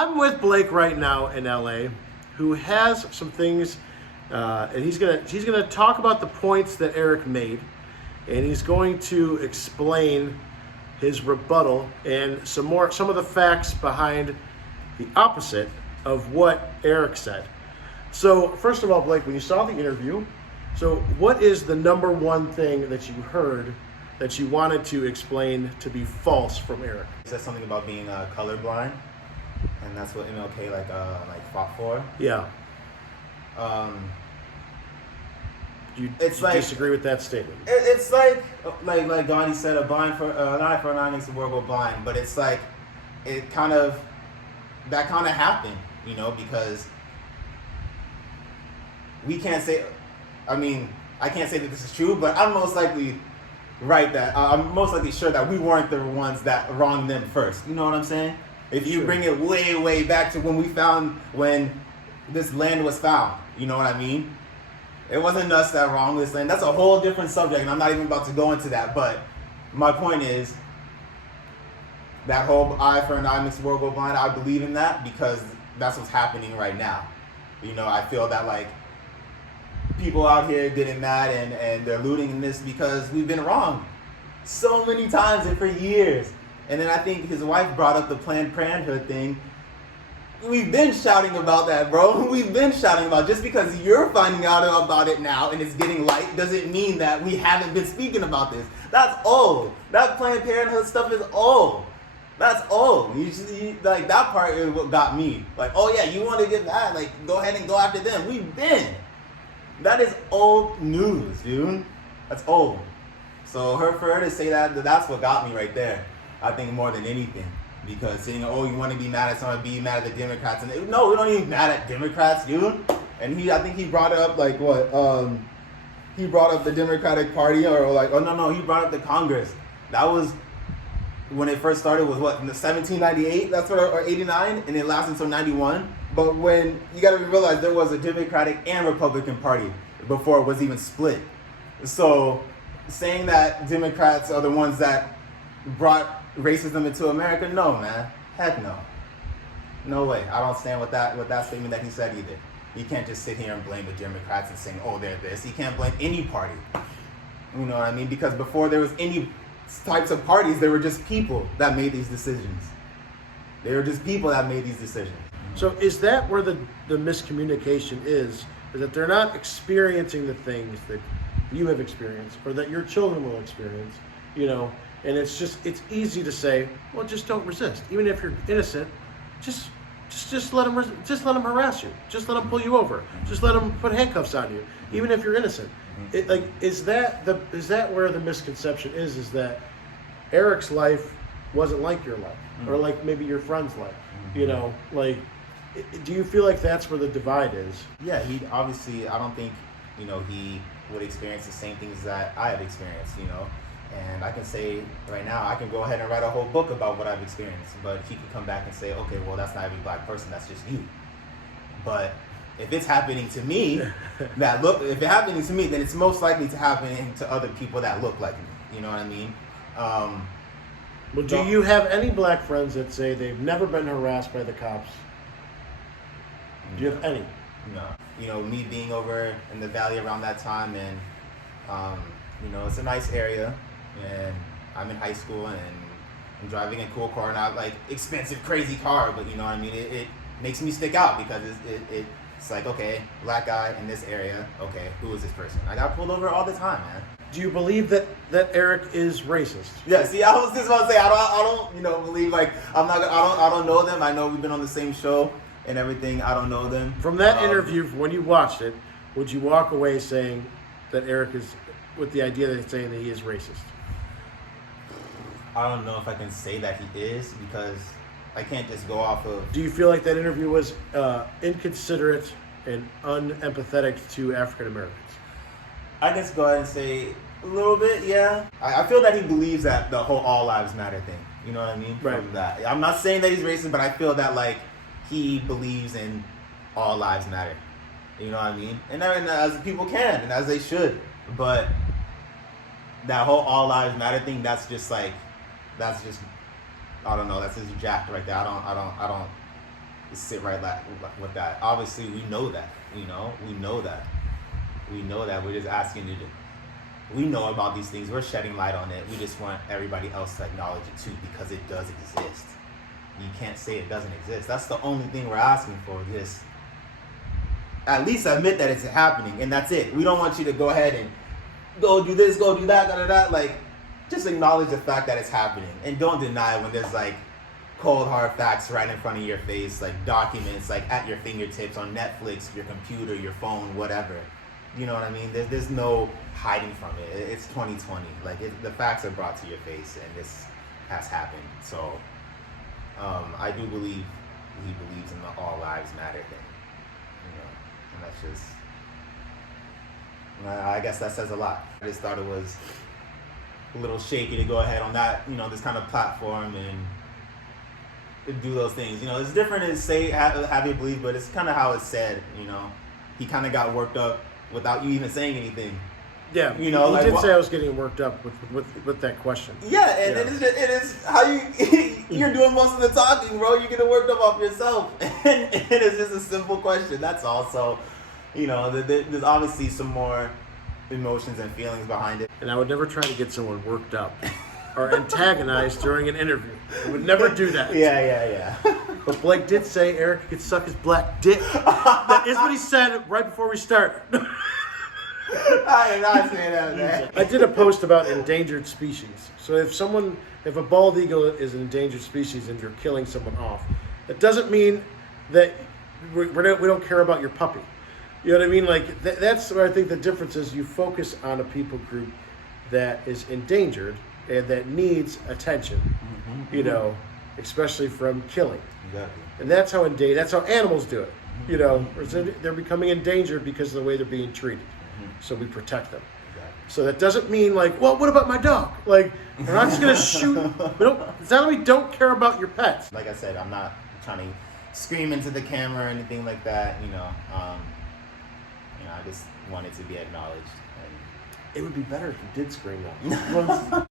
I'm with Blake right now in LA, who has some things, and he's gonna talk about the points that Eric made, and he's going to explain his rebuttal and some of the facts behind the opposite of what Eric said. So first of all, Blake, when you saw the interview, so what is the number one thing that you heard that you wanted to explain to be false from Eric? He said something about being colorblind, and that's what MLK fought for. Yeah. Do you disagree with that statement? It's like Gandhi said, an eye for an eye makes the world go blind. But it's like that kind of happened, because we can't say. I mean, I can't say that this is true, but I'm most likely right that I'm most likely sure that we weren't the ones that wronged them first. You know what I'm saying? If you bring it way, way back to when this land was found, you know what I mean? It wasn't us that wronged this land. That's a whole different subject, and I'm not even about to go into that. But my point is, that whole eye for an eye makes the world go blind, I believe in that because that's what's happening right now. I feel that people out here getting mad and they're looting in this because we've been wrong so many times and for years. And then I think his wife brought up the Planned Parenthood thing. We've been shouting about that, bro. We've been shouting about it. Just because you're finding out about it now and it's getting light doesn't mean that we haven't been speaking about this. That's old. That Planned Parenthood stuff is old. That's old. That part is what got me. Oh yeah, you want to get mad? Go ahead and go after them. We've been. That is old news, dude. That's old. So for her to say that's what got me right there. I think more than anything. Because saying, you want to be mad at someone, be mad at the Democrats. No, we don't even mad at Democrats, dude. And I think he brought up, he brought up the Democratic Party, or he brought up the Congress. That was, when it first started, was in the 1798, or 89, and it lasted until 91. But when, you got to realize there was a Democratic and Republican Party before it was even split. So saying that Democrats are the ones that brought racism into America, no, man. Heck no. No way. I don't stand with that statement that he said either. You can't just sit here and blame the Democrats and saying, they're this. You can't blame any party. You know what I mean? Because before there was any types of parties, there were just people that made these decisions. They were just people that made these decisions. So is that where the miscommunication is that they're not experiencing the things that you have experienced or that your children will experience, and it's easy to say, well, just don't resist. Even if you're innocent, just let them harass you. Just let them pull you over. Just let them put handcuffs on you. Even if you're innocent. Is that where the misconception is? Is that Eric's life wasn't like your life, or like maybe your friend's life? Do you feel like that's where the divide is? Yeah, he obviously. I don't think he would experience the same things that I have experienced. And I can say right now, I can go ahead and write a whole book about what I've experienced. But he could come back and say, okay, well, that's not every black person, that's just you. But if it's happening to me, if it's happening to me, then it's most likely to happen to other people that look like me. You know what I mean? Well, do you have any black friends that say they've never been harassed by the cops? Do you have any? No. Me being over in the valley around that time, and it's a nice area. And I'm in high school and I'm driving a cool car, not expensive, crazy car, but you know what I mean? It makes me stick out because it's okay, black guy in this area, okay, who is this person? I got pulled over all the time, man. Do you believe that Eric is racist? Yeah, see, I was just about to say, I don't believe, I don't know them. I know we've been on the same show and everything. I don't know them. From that interview, when you watched it, would you walk away saying that Eric is, with the idea that he's saying that he is racist? I don't know if I can say that he is, because I can't just go off of... Do you feel like that interview was inconsiderate and unempathetic to African Americans? I guess go ahead and say a little bit, yeah. I feel that he believes that the whole all lives matter thing. You know what I mean? Right. From that. I'm not saying that he's racist, but I feel that he believes in all lives matter. You know what I mean? And as people can, and as they should. But that whole all lives matter thing, that's just I don't know, that's just jacked right there. I sit right with that. Obviously, we know that. We know that. We're just asking you to. We know about these things. We're shedding light on it. We just want everybody else to acknowledge it too, because it does exist. You can't say it doesn't exist. That's the only thing we're asking for. Just at least admit that it's happening, and that's it. We don't want you to go ahead and go do this, go do that, Like, just acknowledge the fact that it's happening, and don't deny when there's like cold hard facts right in front of your face, like documents, like at your fingertips on Netflix, your computer, your phone, whatever. You know what I mean? There's no hiding from it. It's 2020. Like, the facts are brought to your face, and this has happened. So, I do believe he believes in the all lives matter thing. And that's just, I guess that says a lot. I just thought it was a little shaky to go ahead on that, this kind of platform and do those things. It's different to say have your belief, but it's kind of how it's said. He kind of got worked up without you even saying anything. Yeah, he like, did say I was getting worked up with that question. Yeah, and it is how you're doing most of the talking, bro. You're getting worked up off yourself, and it's just a simple question. That's all. So, there's obviously some more emotions and feelings behind it. And I would never try to get someone worked up or antagonized during an interview. I would never do that. Yeah. But Blake did say Eric could suck his black dick. That is what he said right before we started. I did not say that, man. I did a post about endangered species. So if a bald eagle is an endangered species and you're killing someone off, that doesn't mean that we don't care about your puppy. You know what I mean? Like, that's where I think the difference is. You focus on a people group that is endangered and that needs attention, especially from killing. Exactly. And that's how animals do it. They're becoming endangered because of the way they're being treated. So we protect them. Exactly. So that doesn't mean like, well, what about my dog? Like, we're not just gonna shoot. It's not that we don't care about your pets. Like I said, I'm not trying to scream into the camera or anything like that. I just wanted to be acknowledged. And it would be better if you did scream out.